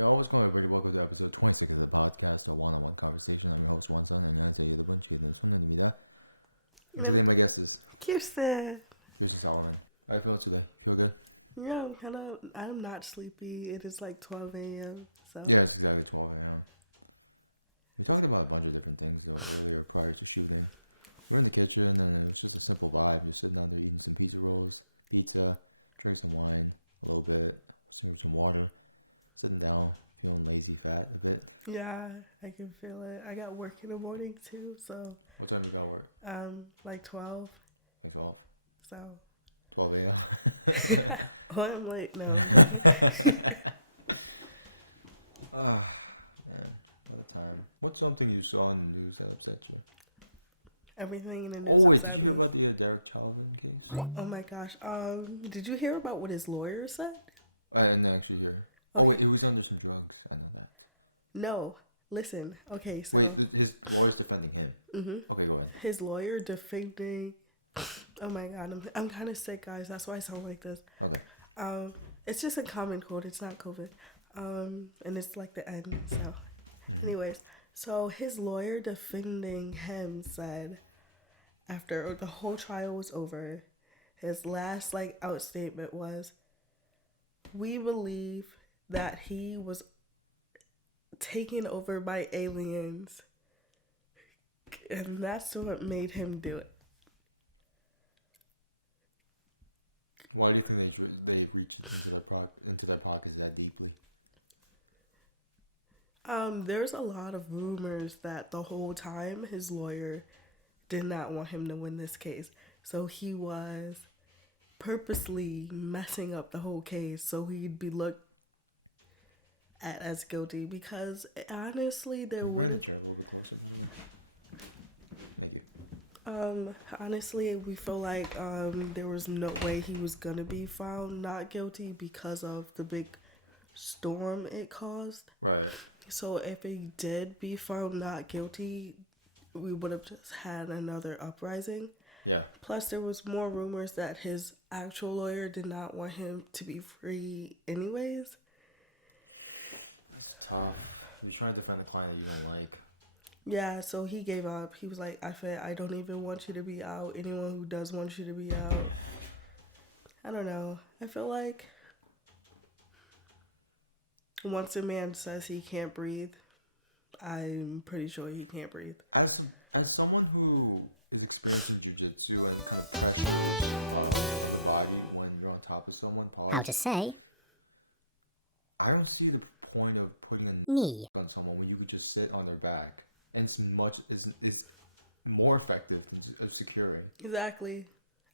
Yo, what's going on, everybody? Welcome to episode 26 of the podcast, a one-on-one conversation. I'm your host, Wansan. 안녕하세요, 여러분. 저는 손은입니다. And today my guest is Kiersten Solomon. How you feeling today? You feel good? Yeah, I'm not sleepy. It is like 12 a.m. So. Yeah, it's exactly 12 a.m. We talked about a bunch of different things earlier prior to shooting. We were in the kitchen and it was just a simple vibe. Just sitting down there eating some pizza rolls, drinking some wine a little bit, sipping some water, sitting down, feeling lazy, fat a bit. Yeah, I can feel it. I got work in the morning too, so. What time you got work? Like 12. Like 12? So. 12 a.m. Well, I'm late now. Man, what a time. What's something you saw in the news that upset you? Everything in the news. Oh wait, did you hear about the Derek Chauvin case? Oh my gosh. Did you hear about what his lawyer said? I didn't actually hear. Oh wait, it was under some drugs. I know that. No, listen. Okay, so. Wait, his lawyer's defending him. Mm-hmm. Okay, go ahead. His lawyer defending. Oh my god, I'm kind of sick, guys. That's why I sound like this. Okay. It's just a common cold. It's not COVID. And it's like the end. So, anyways, so his lawyer defending him said, after the whole trial was over, his last out statement was, "We believe that he was taken over by aliens, and that's what made him do it." Why do you think they reached into their pockets that deeply? There's a lot of rumors that the whole time his lawyer did not want him to win this case. So he was purposely messing up the whole case so he'd be looked at as guilty, because honestly Can you bring the chair a little bit closer, by the way? Thank you. Honestly, we feel like there was no way he was gonna be found not guilty because of the big storm it caused. Right. So if he did be found not guilty, we would have just had another uprising. Yeah. Plus, there was more rumors that his actual lawyer did not want him to be free anyways. That's tough. You're trying to defend the client that you don't like. Yeah, so he gave up. He was like, I don't even want you to be out. Anyone who does want you to be out. I don't know. I feel like once a man says he can't breathe, I'm pretty sure he can't breathe. As someone who is experienced in jiu-jitsu and kind of pressures of the body when you're on top of someone, I'll just say, I don't see the point of putting a knee on someone when you could just sit on their back. And is more effective than securing. Exactly.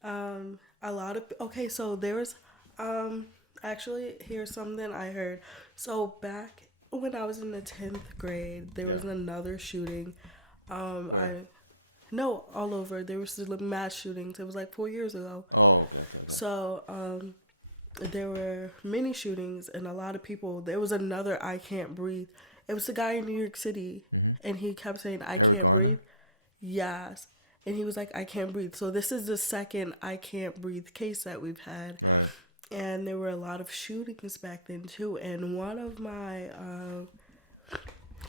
So there was actually, here's something I heard. So back when I was in the 10th grade, there was another shooting. Where? All over. There was mass shootings. It was like 4 years ago. Oh, okay. So there were many shootings and a lot of people. There was another I Can't Breathe. It was the guy in New York City, and he kept saying, "I Eric can't Garner? breathe." Yes, and he was like, "I can't breathe." So this is the second I Can't Breathe case that we've had. Right. And there were a lot of shootings back then too. And one of my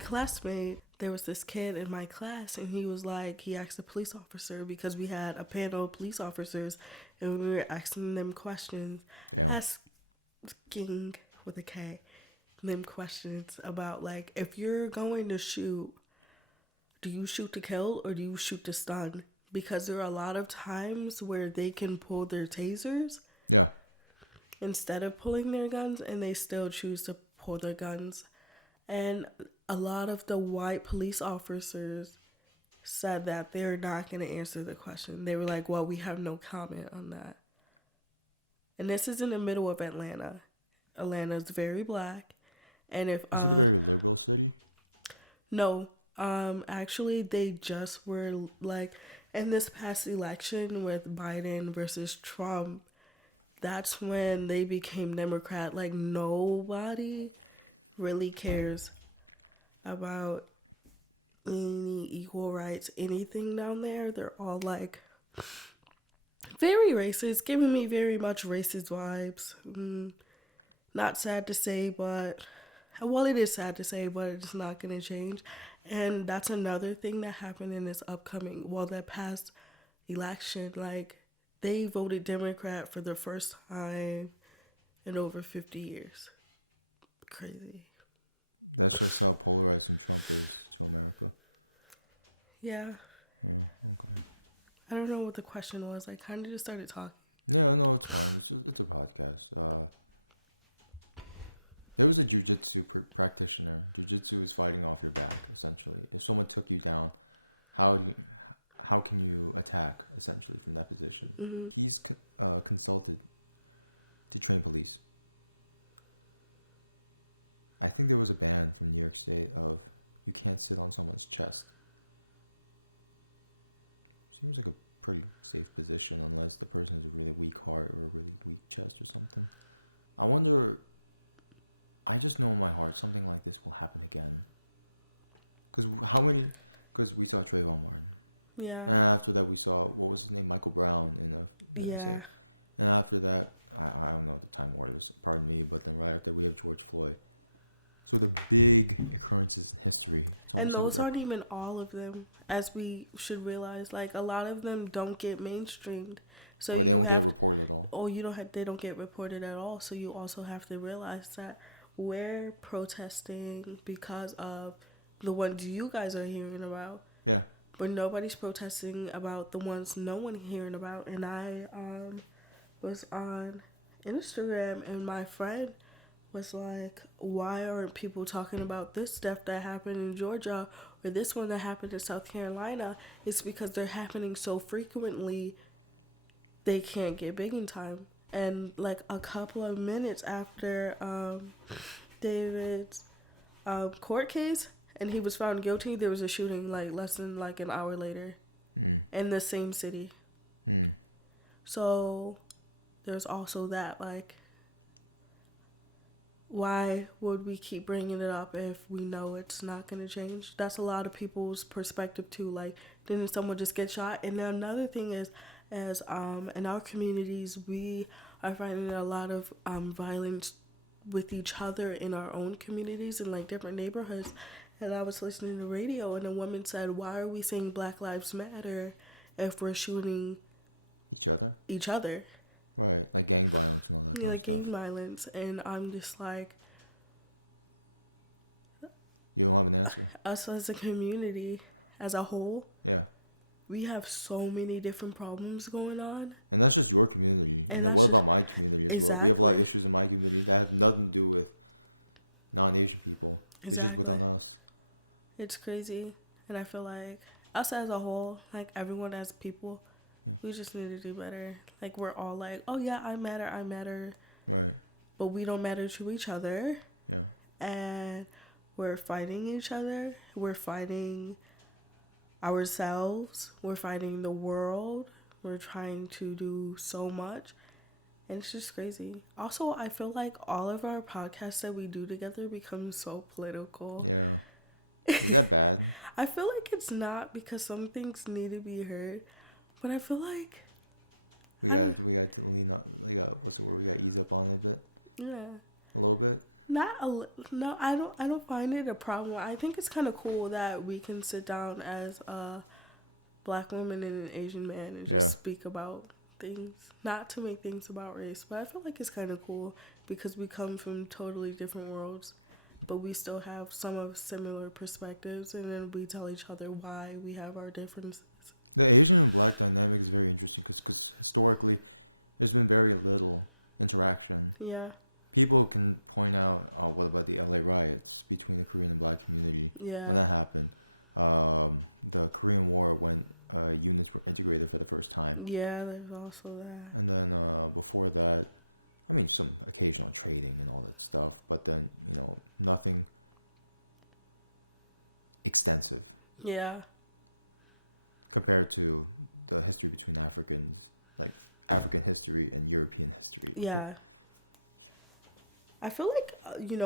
classmates, there was this kid in my class, and he asked a police officer, because we had a panel of police officers, and we were asking them questions. Damn. Asking with a K. Them questions about, if you're going to shoot, do you shoot to kill or do you shoot to stun? Because there are a lot of times where they can pull their tasers instead of pulling their guns, and they still choose to pull their guns. And a lot of the white police officers said that they're not going to answer the question. They were like, well, we have no comment on that. And this is in the middle of Atlanta. Atlanta's very black. And if is it a very liberal city? No, actually, they just were in this past election with Biden versus Trump. That's when they became Democrat. Nobody really cares about any equal rights, anything down there. They're all very racist, giving me very much racist vibes. Not sad to say, but Well, it is sad to say, but it's not going to change. And that's another thing that happened in this that past election. Like, they voted Democrat for the first time in over 50 years. Crazy. That's just how polarizing Trump is to America. Yeah. Yeah, okay. I don't know what the question was. I kind of just started talking. Yeah, no, it's fine. It's a podcast. There was a jiu-jitsu practitioner. Jiu-jitsu is fighting off your back, essentially. If someone took you down, how can you attack, essentially, from that position? Mm-hmm. He's consulted to train police. I think there was a ban from New York State of you can't sit on someone's chest. Seems like a pretty safe position unless the person has a really weak heart or a really weak chest or something. I wonder... I just know in my heart something like this will happen again. Because we saw Trayvon Martin. Yeah. And after that we saw, what was his name? Michael Brown. Yeah. And after that, I don't know the time orders, pardon me, but then right after we have George Floyd. So the big occurrences in history. It's almost and those aren't even all of them, as we should realize. Like, a lot of them don't get mainstreamed. So or they don't get reported at all. Oh, they don't get reported at all. So you also have to realize that we're protesting because of the ones you guys are hearing about. Yeah. But nobody's protesting about the ones no one hearing about. And I was on Instagram and my friend was like, why aren't people talking about this death that happened in Georgia or this one that happened in South Carolina? It's because they're happening so frequently they can't get big in time. And like a couple of minutes after David's court case and he was found guilty, there was a shooting like less than like an hour later in the same city. So there's also that, like, why would we keep bringing it up if we know it's not going to change? That's a lot of people's perspective too. Like, didn't someone just get shot? And then another thing is in our communities, we are finding a lot of violence with each other in our own communities in like different neighborhoods. And I was listening to the radio and a woman said, why are we saying Black Lives Matter if we're shooting each other? Right, like gang violence and all that kind of stuff. Like gang violence. And I'm just like... You don't have an answer. Us as a community, as a whole... Yeah. We have so many different problems going on. And that's just your community. And then what about my community as well? We have a lot of issues in my community that have nothing to do with non-Asian people. Exactly. It's just within us. It's crazy. And I feel like us as a whole, like everyone as people, we just need to do better. Like, we're all like, oh yeah, I matter. Right. But we don't matter to each other. Yeah. And we're fighting each other. We're fighting ourselves. We're fighting the world. We're trying to do so much. And it's just crazy. Also, I feel like all of our podcasts that we do together become so political. Yeah. Is that bad? I feel like it's not, because some things need to be heard. But I feel like we got to lean on, like, what's the word? We got to ease up on it a bit. Yeah. A little bit. No, I don't find it a problem. I think it's kind of cool that we can sit down as a Black woman and an Asian man and just speak about things. Not to make things about race, but I feel like it's kind of cool because we come from totally different worlds, but we still have some of similar perspectives, and then we tell each other why we have our differences. The Asian and Black dynamic is very interesting because historically there's been very little interaction. Yeah. People can point out, what about the LA riots between the Korean and Black community? Yeah. When that happened. The Korean War, when units were integrated for the first time. Yeah, there's also that. And then before that, I mean, some occasional trading and all that stuff, but then, nothing extensive. Yeah. Compared to the history between Africans, like African history and European history. Yeah. I feel like,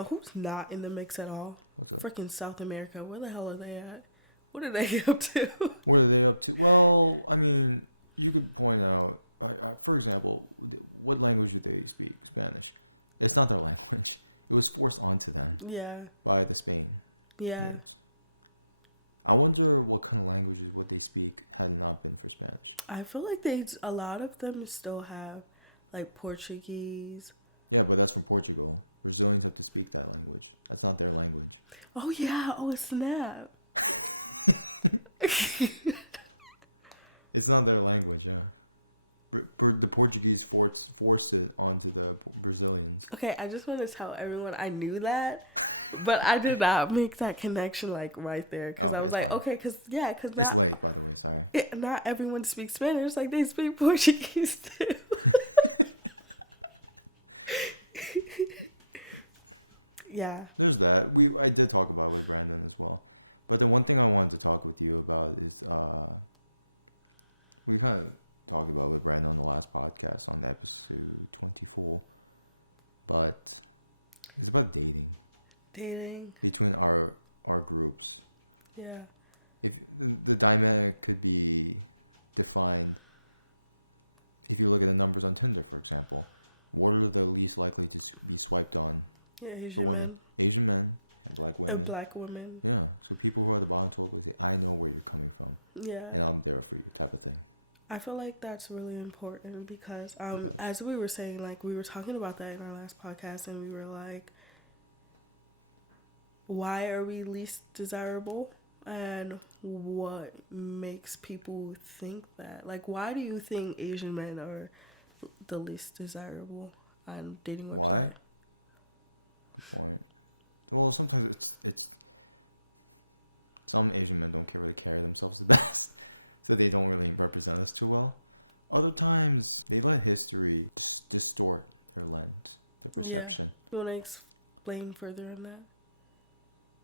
who's not in the mix at all? What's up? Freaking South America. Where the hell are they at? What are they get up to? What are they up to? Well, I mean, you could point out, for example, what language do they speak? Spanish. It's not their language. It was forced onto them Yeah. by the Spain. Yeah. Nerds. I wonder what kind of languages would they speak had it not been for Spanish. I feel like a lot of them still have like Portuguese. Yeah, but that's from Portugal. Brazilians have to speak that language. That's not their language. Oh yeah, oh snap. It's not their language, yeah. The Portuguese forced it onto the Brazilians. Okay, I just want to tell everyone I knew that, but I did not make that connection like right there because I was like, fine. Okay, because it's late, by the way. Sorry. Not everyone speaks Spanish. Like they speak Portuguese too. Yeah. There's that. I did talk about it with Brandon as well, but the one thing I wanted to talk with you about is we kind of talked about with Brandon on the last podcast on episode 24, but it's about dating between our groups. Yeah. If the dynamic could be defined, if you look at the numbers on Tinder, for example, what are the least likely to be swiped on for women? Asian men and black women. And black women. Yeah. So people who are at the bottom totally say, I know where you're coming from. Yeah. And I'm there for you, type of thing. I feel like that's really important because as we were saying, like we were talking about that in our last podcast and we were like, why are we least desirable? And what makes people think that? Like, why do you think Asian men are the least desirable on dating websites? Why? Good point. Well, sometimes it's some Asian men don't really carry themselves the best, so they don't really represent us too well. Other times, they let history distort their lens, their perception. Yeah. You want to explain further on that?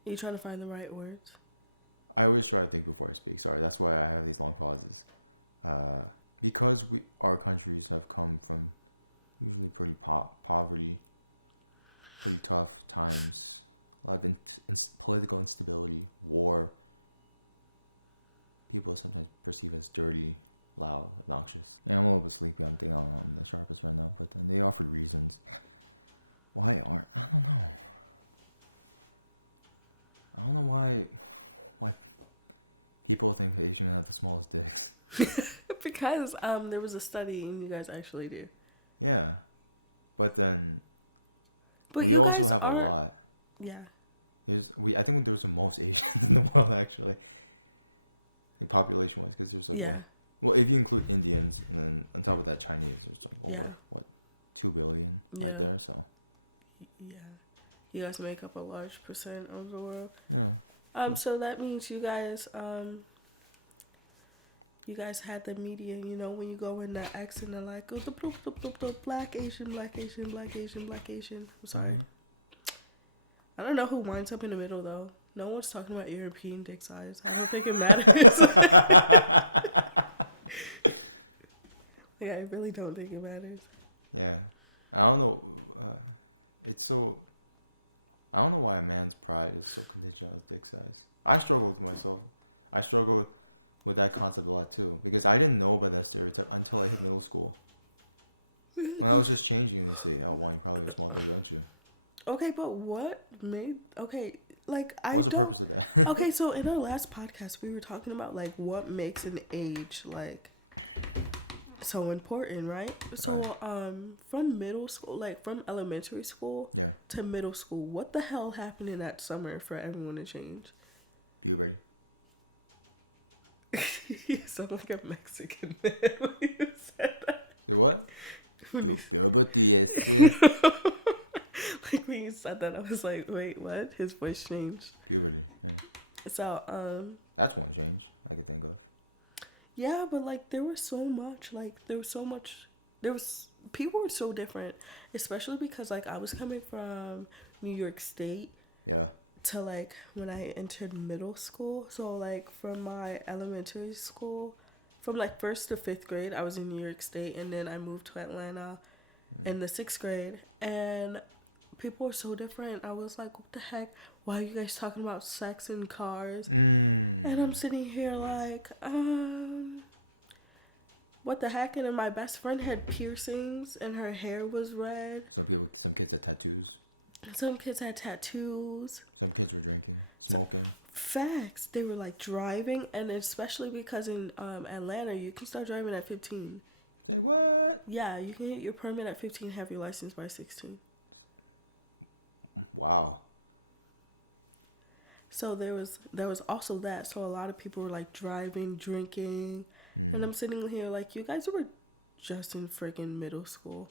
Are you trying to find the right words? I always try to think before I speak. Sorry, that's why I have these long pauses. Because our countries have come from usually pretty poverty, pretty tough times, a lot of political instability, war. People sometimes perceive as dirty, loud, obnoxious. Yeah, I'm a little bit sleepy. I'm thinking I'm the sharpest right now. But then they offered reasons. I don't know why people think Asian men have the smallest dicks. Because there was a study and you guys actually do. Yeah. But then we also have a lot. Yeah. I think there's the most Asians in the world actually. Like population wise, because there's like what? Well, if you include Indians and then on top of that Chinese, there's like over 2 billion right there. So. Yeah. You guys make up a large percent of the world. Yeah. So that means you guys had the media, when you go in the X and they're like, oh, black Asian, black Asian, black Asian, black Asian. I'm sorry. I don't know who winds up in the middle though. No one's talking about European dick size. I don't think it matters. Yeah, I really don't think it matters. Yeah. I don't know. I don't know why a man's pride is so contingent on his dick size. I struggle with myself. I struggle with that concept a lot too. Because I didn't know about that stereotype until I hit middle school. When I was just changing, they say, oh, well, you probably have a small dick, don't you? Okay, but what made... Okay, like... What's the purpose of that? Okay, so in our last podcast, we were talking about, like, what makes an age, like... so important, right? So from middle school, like from elementary school to middle school, what the hell happened in that summer for everyone to change? Puberty. You sound like a Mexican man when you said that. Say what? Puberty, yes. Like when you said that, I was like, wait, what? His voice changed. Puberty, yeah. So that's one change I could think of. Yeah, but like there was people were so different, especially because like I was coming from New York State. Yeah. To like when I entered middle school. So like from my elementary school, from like 1st to 5th grade, I was in New York State, and then I moved to Atlanta in the 6th grade, and people were so different. I was like, what the heck? Why are you guys talking about sex in cars? And I'm sitting here like, what the heck? And then my best friend had piercings and her hair was red. Some kids had tattoos. Some kids had tattoos. Some kids were drinking, smoking. Facts. They were like driving, and especially because in Atlanta, you can start driving at 15. Say what? Yeah, you can get your permit at 15, have your license by 16. Wow. So there was also that. So a lot of people were like driving, drinking, and I'm sitting here like, you guys were just in freaking middle school.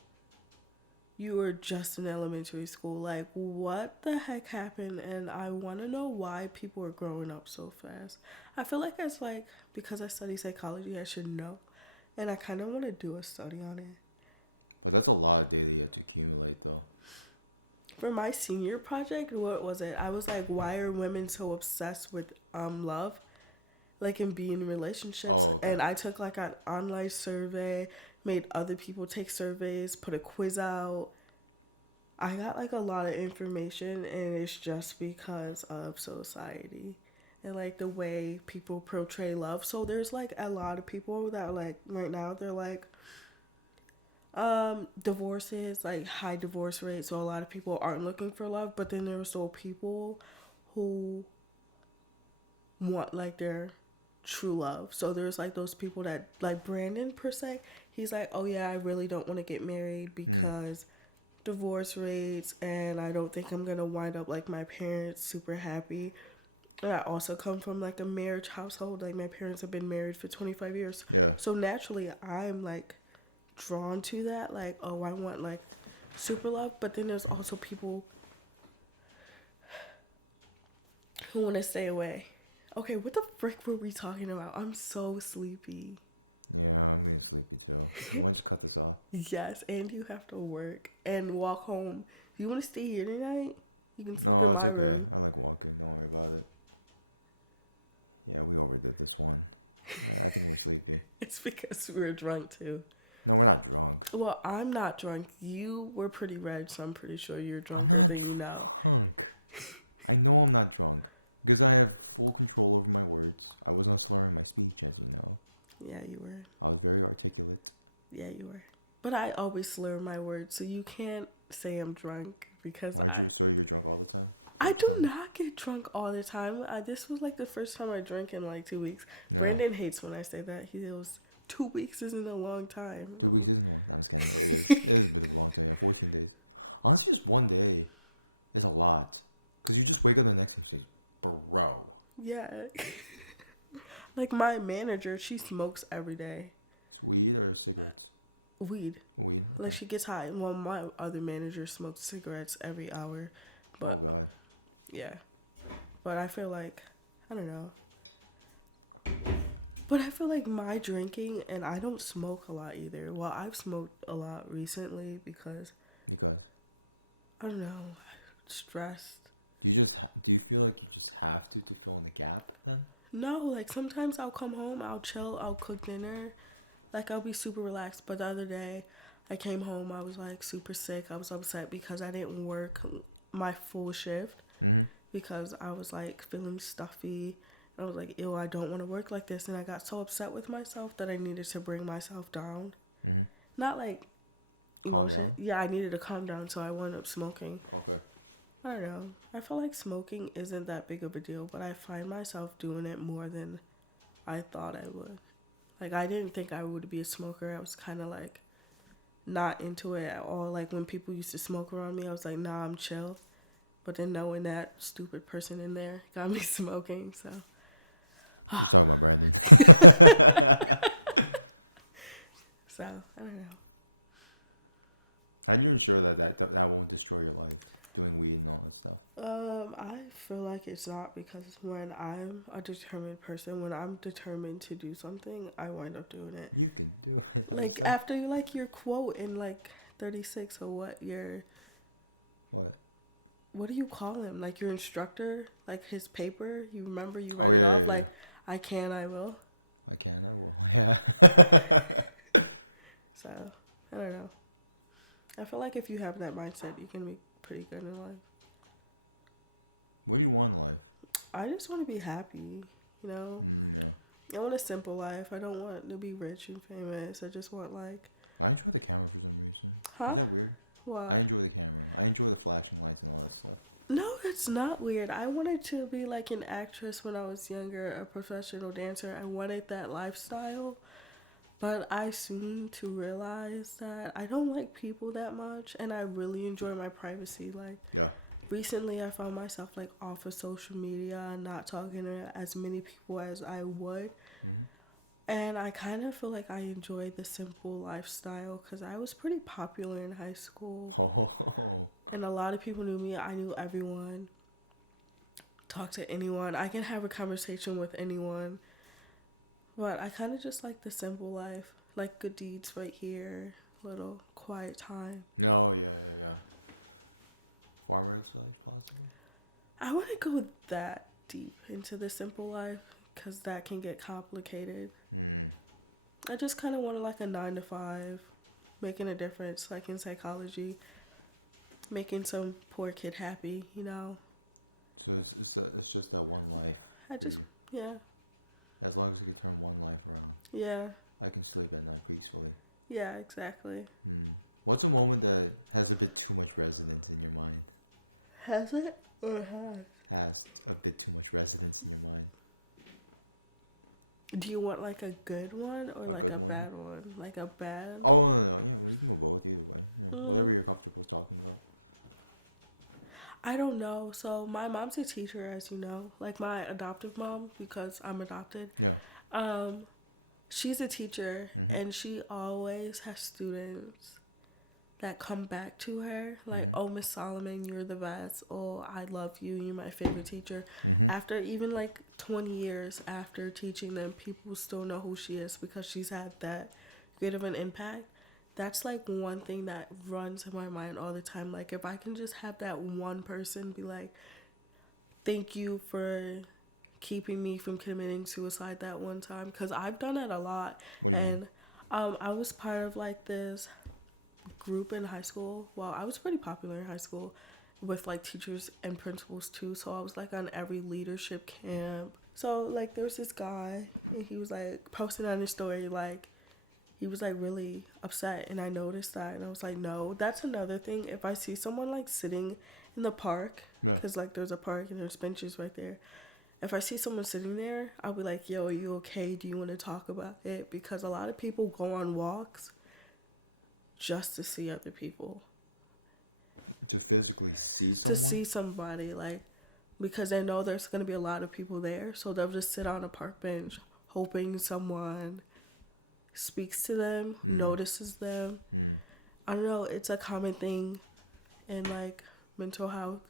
You were just in elementary school. Like, what the heck happened? And I want to know why people are growing up so fast. I feel like it's like, because I study psychology, I should know. And I kind of want to do a study on it. But that's a lot of data you have to accumulate, though. For my senior project, what was it? I was like, why are women so obsessed with love? Like, in being in relationships. Oh, okay. And I took like an online survey, made other people take surveys, put a quiz out. I got like a lot of information, and it's just because of society and like the way people portray love. So there's like a lot of people that like right now they're like divorces, like high divorce rates, so a lot of people aren't looking for love. But then there are still people who want like their true love. So there's like those people that like Brandon per se, he's like, oh yeah, I really don't want to get married because divorce rates, and I don't think I'm gonna wind up like my parents, super happy. And I also come from like a marriage household. Like my parents have been married for 25 years. Yeah. So naturally I'm like drawn to that. Like, oh, I want like super love. But then there's also people who want to stay away. Okay, what the frick were we talking about? I'm so sleepy. Yeah, I'm getting sleepy too. You want to just cut this off? Yes, and you have to work and walk home. Do you want to stay here tonight? You can sleep No, in it's my okay. room. I like walking. Don't worry about it. Yeah, we overdid this one. I think we're sleepy. It's because we were drunk too. No, we're not drunk. Well, I'm not drunk. You were pretty red, so I'm pretty sure you're drunk. I'm not than you know. drunk. I know I'm not drunk. Because I have full control over my words. I was not slurring my speech, as you know. Yeah, you were. I was very articulate. Yeah, you were. But I always slur my words, so you can't say I'm drunk because So you're drunk all the time? I do not get drunk all the time. This was like the first time I drank in like 2 weeks. No. Brandon hates when I say that. He goes, 2 weeks isn't a long time. 2 weeks isn't long. I'm just kidding. It is. It is a bit of a long time. Yeah, 14 days. Honestly, just one day is a lot. Because you just wake up the next day and say, bro. Yeah. Like my manager, she smokes every day. It's weed or cigarettes? Weed. Weed, okay. Like she gets high. Well, my other manager smokes cigarettes every hour. But, Oh, God. Yeah. But I feel like, I don't know. But I feel like my drinking, and I don't smoke a lot either. Well, I've smoked a lot recently because, I don't know, stressed. Do you feel like you just have to fill in the gap then? No, like sometimes I'll come home, I'll chill, I'll cook dinner. Like I'll be super relaxed. But the other day, I came home, I was like super sick. I was upset because I didn't work my full shift because I was like feeling stuffy. And I was like, ew, I don't want to work like this. And I got so upset with myself that I needed to bring myself down. Not like... Calm down? Yeah, I needed to calm down, so I wound up smoking. Okay. I don't know. I feel like smoking isn't that big of a deal, but I find myself doing it more than I thought I would. Like, I didn't think I would be a smoker. I was kind of like not into it at all. Like, when people used to smoke around me, I was like, nah, I'm chill. But then knowing that stupid person in there got me smoking, so... Just talking about Brandon. So, I don't know. How do you ensure that won't destroy your life? Doing weed and all that stuff. I feel like it's not, because when I'm a determined person, when I'm determined to do something, I wind up doing it. You can do it. Like after like your quote in like 36 or what what do you call him? Like your instructor, like his paper. You remember you? Oh yeah, yeah, like, yeah. I can, I will. I can, I will. Yeah. So I don't know. I feel like if you have that mindset, you can be pretty good in life. What do you want in life? I just want to be happy, you know? Yeah. I want a simple life. I don't want to be rich and famous. I just want like... I enjoy the camera for some reason. Huh? Is that weird? Well, I enjoy the camera. I enjoy the flashing lights and all that stuff. no, that's not weird. I wanted to be like an actress when I was younger, a professional dancer. I wanted that lifestyle. But I soon to realize that I don't like people that much, and I really enjoy my privacy. Like, Yeah. recently I found myself like off of social media, not talking to as many people as I would. Mm-hmm. And I kind of feel like I enjoy the simple lifestyle because I was pretty popular in high school. Oh. And a lot of people knew me. I knew everyone. Talk to anyone. I can have a conversation with anyone. But I kind of just like the simple life. Like good deeds right here. Little quiet time. No, yeah. Farmer's life, possibly? I want to go that deep into the simple life because that can get complicated. I just kind of want like a 9 to 5. Making a difference, like in psychology. Making some poor kid happy, you know? So it's just that one life for you. Yeah. As long as you can turn one life around. Yeah. I can sleep at night peacefully. Yeah, exactly. What's a moment that has a bit too much resonance in your mind? Has it or has? Has a bit too much residence in your mind. Do you want like a good one or like good a one? bad one? Like a bad? Oh, no. Yeah, we can go both either way. Yeah, whatever you're comfortable talking about. I don't know. So my mom's a teacher, as you know. Like my adoptive mom, because I'm adopted. Yeah. She's a teacher, and she always has students that come back to her. Like, oh, Miss Solomon, you're the best. Oh, I love you. You're my favorite teacher. After even like 20 years after teaching them, people still know who she is because she's had that great of an impact. That's like one thing that runs in my mind all the time. Like if I can just have that one person be like, thank you for keeping me from committing suicide that one time, because I've done it a lot. What do you mean? I was part of like this group in high school. Well, I was pretty popular in high school with like teachers and principals too, so I was like on every leadership camp. So like there was this guy and he was like posting on his story like he was like really upset, and I noticed that, and I was like, no, that's another thing. If I see someone like sitting in the park, because like there's a park and there's benches right there, if I see someone sitting there, I'll be like, yo, are you okay? Do you want to talk about it? Because a lot of people go on walks just to see other people. To physically see someone? To see somebody, like, because they know there's going to be a lot of people there. So they'll just sit on a park bench hoping someone speaks to them, notices them. I don't know, it's a common thing in, like, mental health.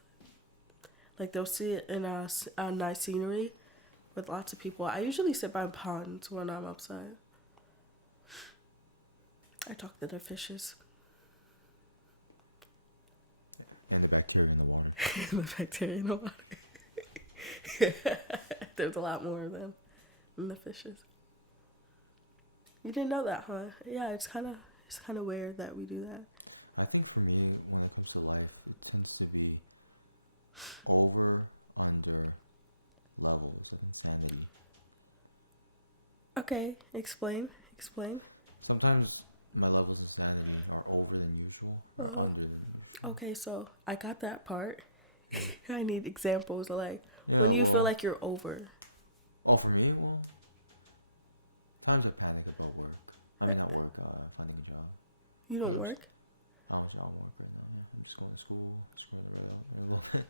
Like, they'll see it in a nice scenery with lots of people. I usually sit by ponds when I'm outside. I talk to the fishes. And the bacteria in the water. The bacteria in the water. There's a lot more of them than the fishes. You didn't know that, huh? Yeah, it's kind of weird that we do that. I think for me, when it comes to life, it tends to be over, under levels of insanity. Okay, explain. Sometimes my levels of insanity are over than usual or under than usual. Okay, so I got that part. I need examples of like, Yeah, when do you feel like you're over? Oh, for me? Well, times I panic about work. I mean, not work, finding a job. You don't work? I don't work right now, yeah. I'm just going to school, screwing around a little bit.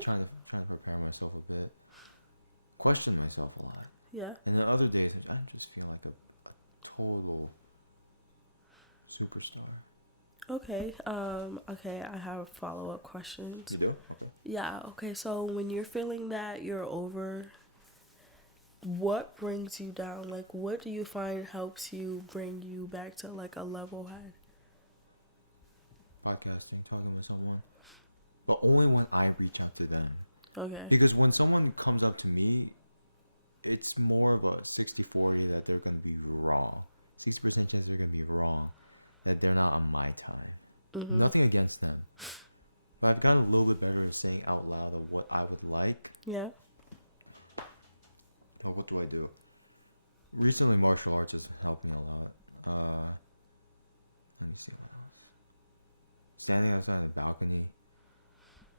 Trying to prepare myself a bit. Question myself a lot. Yeah. And then other days, I just feel like a total superstar. Okay. Okay, I have follow-up questions. You do? Okay. Yeah, okay, so when you're feeling that you're over, what brings you down? Like, what do you find helps you bring you back to, like, a level head? Podcasting, talking with someone. But only when I reach out to them. Okay. Because when someone comes up to me, it's more of a 60-40 that they're going to be wrong. 60% chance they're going to be wrong. That they're not on my time. Nothing against them. But I've gotten a little bit better at saying out loud of what I would like. Yeah. But what do I do? Recently, martial arts has helped me a lot. Let me see what else. standing outside on the balcony.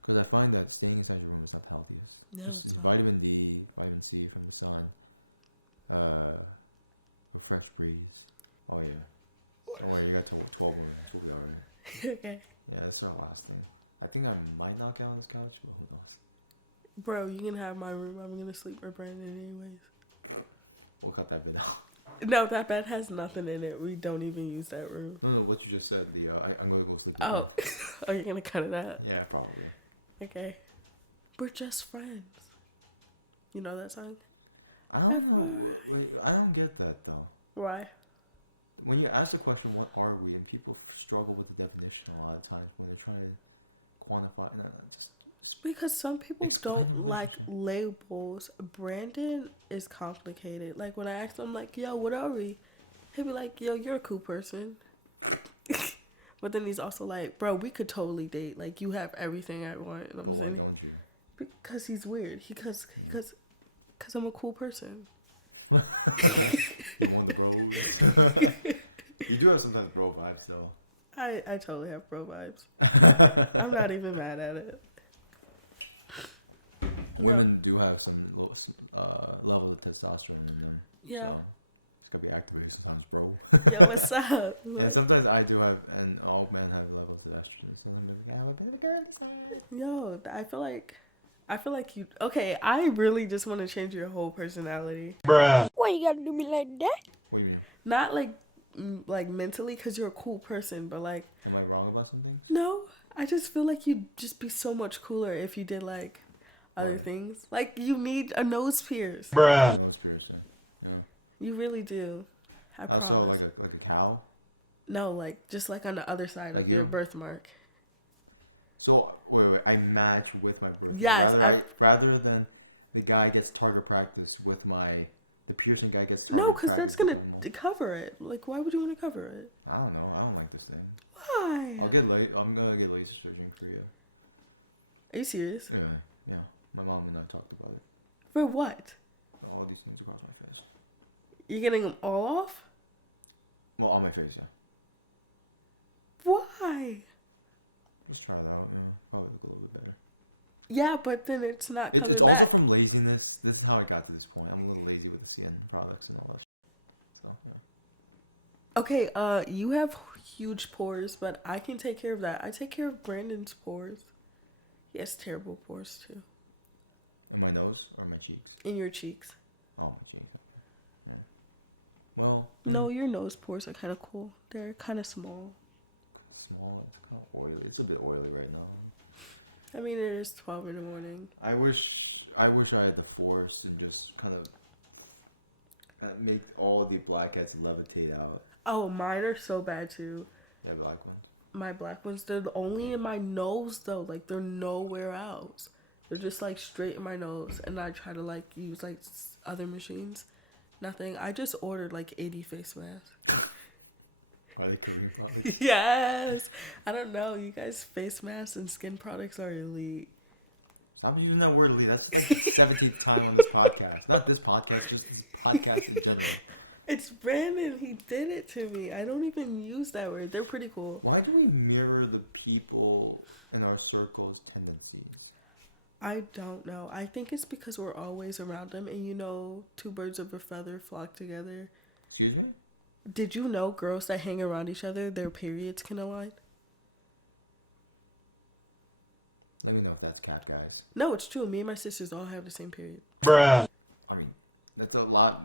Because I find that staying inside your room is not the healthiest. Yeah, Just it's vitamin D, vitamin C from the sun, a fresh breeze. Oh yeah. Don't worry, you got 12 more minutes. We'll be alright. Okay. Yeah, that's our last thing. I think I might knock out on this couch, but who knows? Bro, you can have my room. I'm gonna sleep with Brandon anyways. We'll cut that bit out. No, that bed has nothing in it. We don't even use that room. No, what you just said. I'm gonna go sleep with Oh, Brent. oh, you're gonna cut it out? Yeah, probably. Okay. We're just friends. You know that song? I don't know. Wait, I don't get that though. Why? When you ask the question, "What are we?" and people struggle with the definition a lot of times when they're trying to quantify. And just Because some people explain the don't like relationship. labels. Brandon is complicated. Like when I ask him, like, "Yo, what are we?" He'll be like, "Yo, you're a cool person." But then he's also like, "Bro, we could totally date. Like, you have everything I want." And I'm But why like, don't you? Because he's weird. Because I'm a cool person. You want the bros? You do have sometimes bro vibes though. I totally have bro vibes. I'm not even mad at it. Women do have some level of testosterone in them, Yeah. so it's gotta be activated sometimes, bro. Yo, what's up? And sometimes I do have, and all men have levels of estrogen. Sometimes I have a bit of a girly side. Yo, I feel like you. Okay, I really just want to change your whole personality. Why you gotta do me like that? What do you mean? Not like mentally, because you're a cool person, but like, Am I wrong about some things? no, I just feel like you'd just be so much cooler if you did like other What? things. Like you need a nose pierce. Nose piercing. Yeah. You really do. I Also, promise. like a cow. No, like just like on the other side Like of your you? birthmark. So wait, I match with my birthmark. Yes, Rather than the guy gets target practice with the piercing guy gets No, target because that's practice with gonna my mole. cover it. Like, why would you want to cover it? I don't know. I don't like this thing. Why? I'm gonna get laser surgery in Korea. Are you serious? Anyway, yeah. My mom and I talked about it. For what? All these things across my face. You're getting them all off? Well, on my face, yeah. Why? Just try it out, yeah. Probably look a little bit better. Yeah, but then it's not. It's coming also back. from laziness. This is how I got to this point. I'm a little lazy with the CN products and all that shit. So, yeah. Okay, you have huge pores, but I can take care of that. I take care of Brandon's pores. He has terrible pores too. In my nose or my cheeks? In your cheeks. Oh, my cheeks. Okay. Yeah. Well, No, your nose pores are kind of cool. They're kind of small. small. It's kind of oily. It's a bit oily right now. I mean, it is 12 in the morning. I wish I had the force and just kind of make all the blackheads levitate out. Oh, mine are so bad too. Yeah, black ones. My black ones, they're only in my nose though. Like they're nowhere else. They're just like straight in my nose. And I try to like use like other machines. Nothing. I just ordered like 80 face masks. Are they Korean products? Yes. I don't know. You guys, face masks and skin products are elite. Stop using that word, Lee. That's like the 17th time on this podcast. Not this podcast, just this podcast in general. It's Brandon. He did it to me. I don't even use that word. They're pretty cool. Why do we mirror the people in our circle's tendencies? I don't know. I think it's because we're always around them. And you know, two birds of a feather flock together. Excuse me? Did you know girls that hang around each other, their periods can align? Let me know if that's cap, guys. No, it's true. Me and my sisters all have the same period. I mean, that's a lot.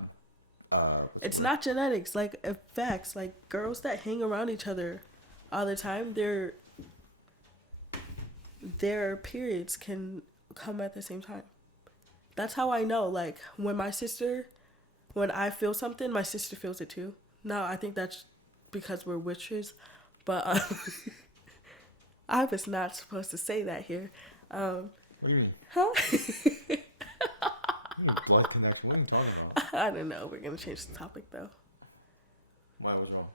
What's It's the word? not genetics, like facts. Like girls that hang around each other all the time, their periods can come at the same time. That's how I know. Like when I feel something, my sister feels it too. No, I think that's because we're witches, but I was not supposed to say that here. What do you mean? Huh? You mean blood connection? What are you talking about? I don't know. We're gonna change the topic though. Why? What's wrong?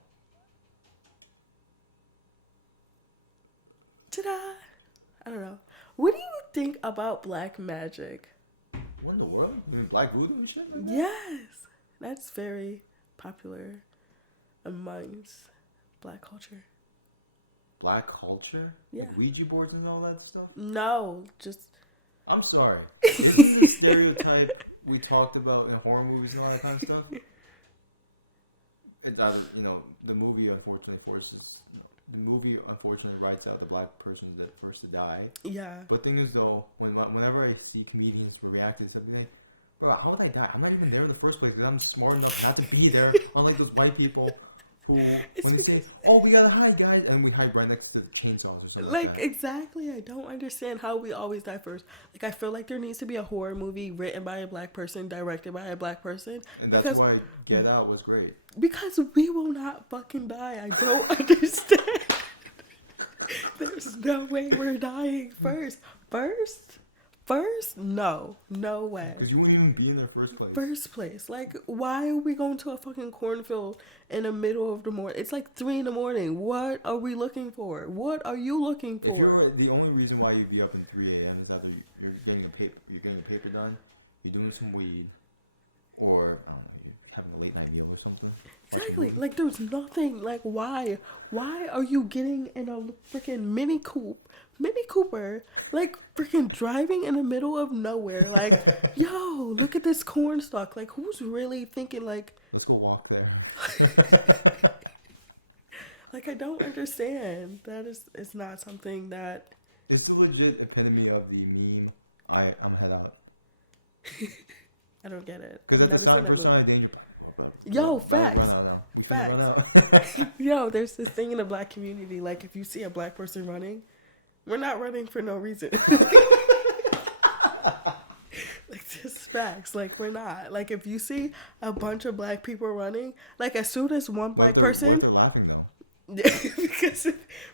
Ta-da! I don't know. What do you think about black magic? What in the world? You mean black voodoo and shit like that? Yes, that's very popular amongst black culture. black culture, like Ouija boards and all that stuff. No, just I'm sorry. Isn't the stereotype we talked about in horror movies and all that kind of stuff? It's either, the movie unfortunately writes out the black person's that first to die. yeah. But thing is though, whenever I see comedians react to something like, bro, how would I die? I'm not even there in the first place because I'm smart enough not to be there. Unlike those white people who, when they say, "Oh, we gotta hide, guys," and we hide right next to the chainsaws or something like that. Exactly. I don't understand how we always die first. Like, I feel like there needs to be a horror movie written by a black person, directed by a black person. And that's why Get Out was great. Because we will not fucking die. I don't understand. There's no way we're dying first. First? No way. Because you wouldn't even be in their first place. Like, why are we going to a fucking cornfield in the middle of the morning? It's like 3 a.m. What are we looking for? What are you looking for? If you're the only reason why you'd be up in 3 a.m. is either you're getting a paper done, you're doing some weed, or I don't know, you're having a late night meal or something, watching a movie. Like, there's nothing. Like, why are you getting in a freaking Mini Cooper, like freaking driving in the middle of nowhere? Like, yo, look at this corn stalk. Like, who's really thinking like? Let's go walk there. Like, I don't understand. It's not something that. It's the legit epitome of the meme. I'm head out. I don't get it. Because at the first sign of danger, black people are about to run out now. We finna run out. Yo, there's this thing in the black community. Like, if you see a black person running, we're not running for no reason. Like, just facts. Like, we're not. Like, if you see a bunch of black people running, like, as soon as one black person... What if they're laughing, though? Because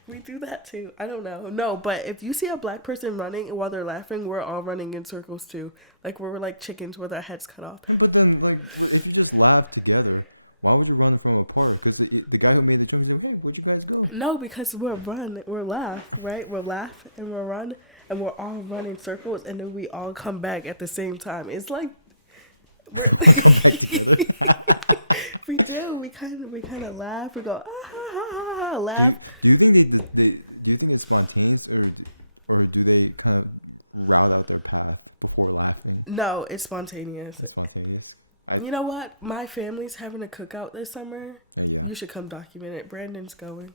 we do that, too. I don't know. No, but if you see a black person running while they're laughing, we're all running in circles, too. Like, we're like chickens with our heads cut off. But then, like, if you just laugh together... Why would you run from apart? Because the guy who made the joke said, "Hey, where'd you guys go?" No, because we're laugh, right? We're laugh and we're run, and we're all running circles, and then we all come back at the same time. It's like we come back together. We do. We kind of laugh. We go ah ha ha ha, laugh. Do you think do you think it's spontaneous or do they kind of route out their path before laughing? No, it's spontaneous. It's spontaneous. You know what? My family's having a cookout this summer. Yeah. You should come document it. Brandon's going.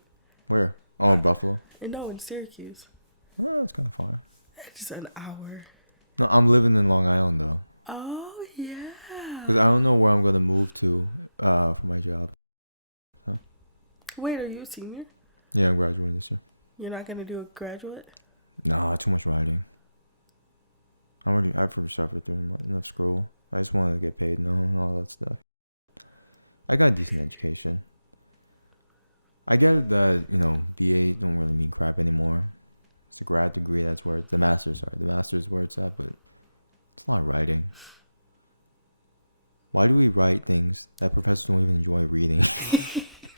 Where? Oh, in Buffalo? And no, in Syracuse. Oh, that's kind of far. It's an hour. No, I'm living in Long Island, though. Oh, yeah. Because I don't know where I'm going to move to for my job. So. Wait, are you a senior? Yeah, I'm graduating this year. You're not going to do a graduate? Nah, too much writing. I've already suffered through enough school. I just wanted to get paid and all that stuff. I got a decent education. I get that, BA don't really mean crap anymore. It's a grad degree, that's where the master's where it's at, but it's a lot of writing. Why do we write things that professors don't even enjoy reading?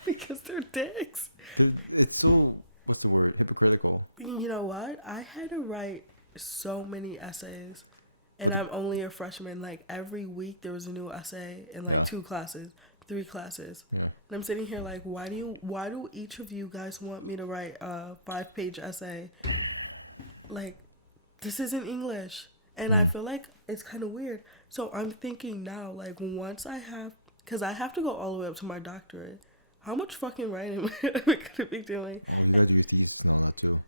Because they're dicks. It's so, what's the word, hypocritical. You know what? I had to write so many essays. And I'm only a freshman. Like, every week there was a new essay in 2 classes, 3 classes. Yeah. And I'm sitting here like, why do each of you guys want me to write a 5-page essay? Like, this isn't English. And I feel like it's kind of weird. So I'm thinking now, like, once because I have to go all the way up to my doctorate. How much fucking writing am I going to be doing? Oh, you got to do your thesis and all that too.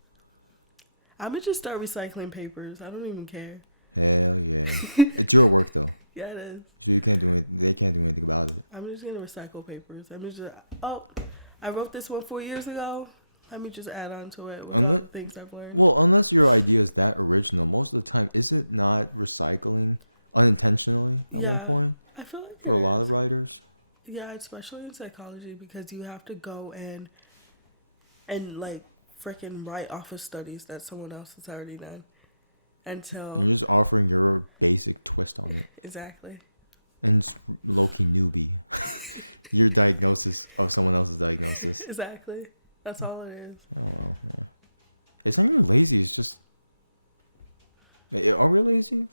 I'm going to just start recycling papers. I don't even care. Hell yeah. It's your work though. Yeah, it is. So you can't do it. They can't do anything about it. I'm just gonna recycle papers. I wrote this one 4 years ago. Let me just add on to it with all the things I've learned. Well, unless your idea is that original, most of the time, is it not recycling unintentionally at one point? I feel like for a lot of writers. Yeah, especially in psychology, because you have to go and like freaking write off of studies that someone else has already done. And you're just offering your basic twist on it. Exactly. And it's low-key newbie. Your diagnosis of someone else's diagnosis. Exactly. That's all it is. Oh, well, yeah. It's not even lazy. It's just... Are we lazy?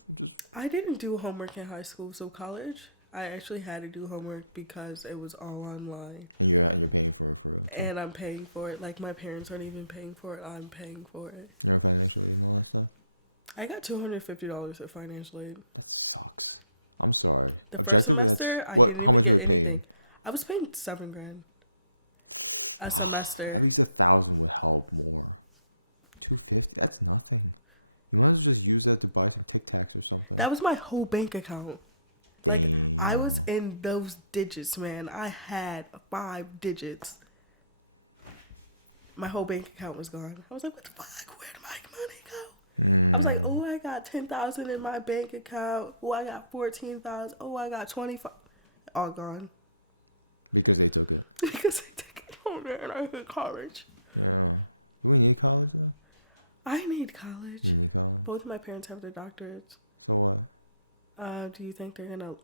I didn't do homework in high school, so college, I actually had to do homework because it was all online. And you're paying for it for real too. And I'm paying for it. Like, my parents aren't even paying for it. I'm paying for it. You're financial aid and all that stuff? I got $250 at financial aid. That sucks. I'm sorry. The Objectively, first that's semester, I what. didn't How much even were you get paying? anything. I was paying $7,000 a semester. At least 1,000 would help more. 250. That's nothing. You might as well just use that to buy some Tic Tacs or something. That was my whole bank account. Damn. Like, I was in those digits, man. I had 5 digits. My whole bank account was gone. I was like, what the fuck? Where did my money go? I was like, oh, I got 10,000 in my bank account. Oh, I got 14,000. Oh, I got 25. All gone. Because they took it. Because I took it home there and I hit college. Yeah. Do we need college though? I need college. You need college. Both of my parents have their doctorates. So what? Do you think they're gonna,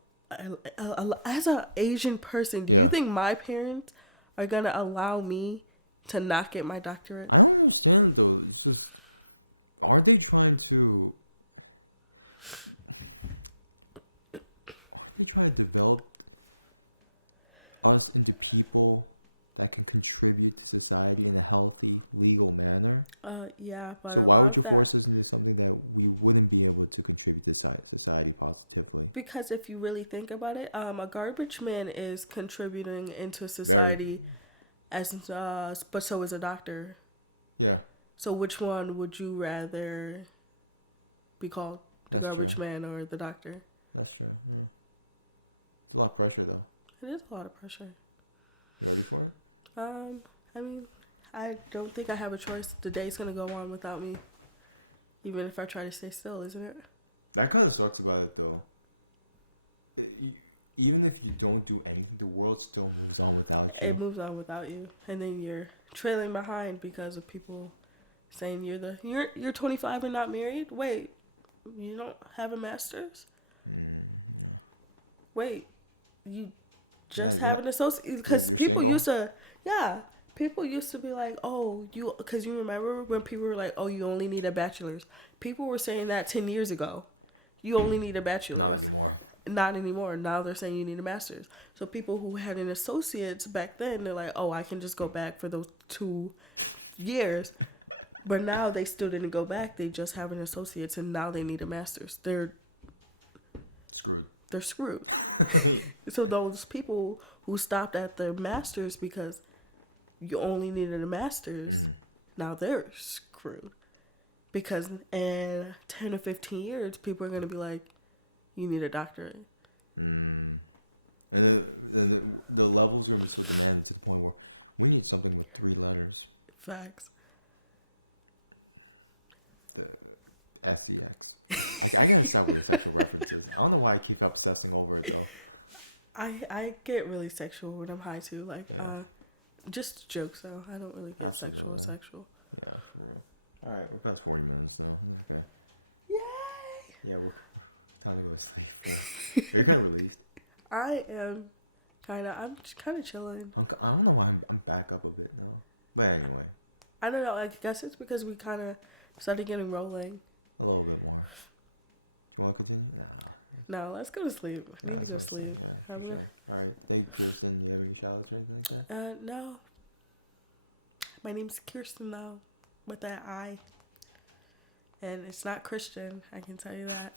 as an Asian person, do Yeah. you think my parents are gonna allow me to not get my doctorate? I don't understand though. It's just, aren't they trying to develop us into people that can contribute to society in a healthy, legal manner? Yeah. But So I why would love you that. force us into something that we wouldn't be able to contribute to society positively? Because if you really think about it, a garbage man is contributing into society, but so is a doctor. Yeah, So which one would you rather be called? The That's garbage true. man or the doctor? that's true. Yeah. It's a lot of pressure though. It is a lot of pressure. You ready for it? I mean, I don't think I have a choice. The day's gonna go on without me, even if I try to stay still, isn't it? That kind of sucks about it though. Even if you don't do anything, the world still moves on without It you. moves on without you, and then you're trailing behind because of people saying you're 25 and not married. Wait, you don't have a master's? Yeah. Wait, you Yeah, just you're have not- an associate? Because you're people single? used to, yeah. People used to be like, oh, because you remember when people were like, oh, you only need a bachelor's. People were saying that 10 years ago. You only need a bachelor's. Not anymore. Not anymore. Now they're saying you need a master's. So people who had an associate's back then, they're like, oh, I can just go back for those 2 years. But now they still didn't go back. They just have an associate's, and now they need a master's. They're Screwed. screwed. So those people who stopped at their master's because you only needed a master's, now they're screwed. Because in 10 or 15 years, people are going to be like, you need a doctorate. And then the level's gonna be so demanding to the point where we need something with 3 letters. Facts. The SEX. I gotta stop with the sexual references. I don't know why I keep obsessing over it though. I get really sexual when I'm high too. Like, Yeah. just jokes though. I don't really get Absolutely. sexual. Yeah, for real. All right, we're past 40 minutes though. That's okay. Yay! Yeah, we're time to go to sleep. Are you kind of relieved? I am I'm just kind of chilling. I don't know why I'm back up a bit now. But anyway, I don't know. I guess it's because we kind of started getting rolling. a little bit more. Do you want to continue? Nah. No, let's go to sleep. Yeah, We that's can what go I say. sleep. Yeah, for Have sure. All right. Thank you, Kiersten. Do you have any shout-outs or anything like that? No. My name's Kiersten though, with that I. And it's not Christian. I can tell you that.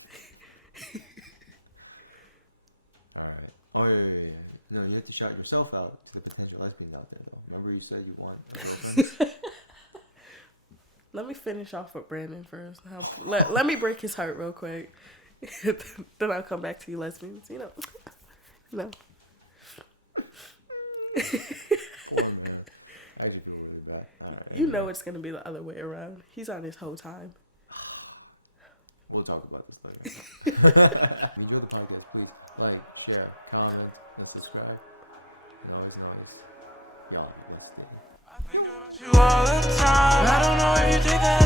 All right. Oh, yeah. No, you have to shout yourself out to the potential lesbians out there, though. Remember you said you want a girlfriend? Let me finish off with Brandon first. Let me break his heart real quick. Then I'll come back to you lesbians, you know. No. Poor man. I actually feel really bad. All right. You Anyway. know it's going to be the other way around. He's on his whole time. We'll talk about this later. If you enjoyed the podcast, please like, share, comment, and subscribe. And always, y'all have a blessed day. You all the time. I don't know if you take that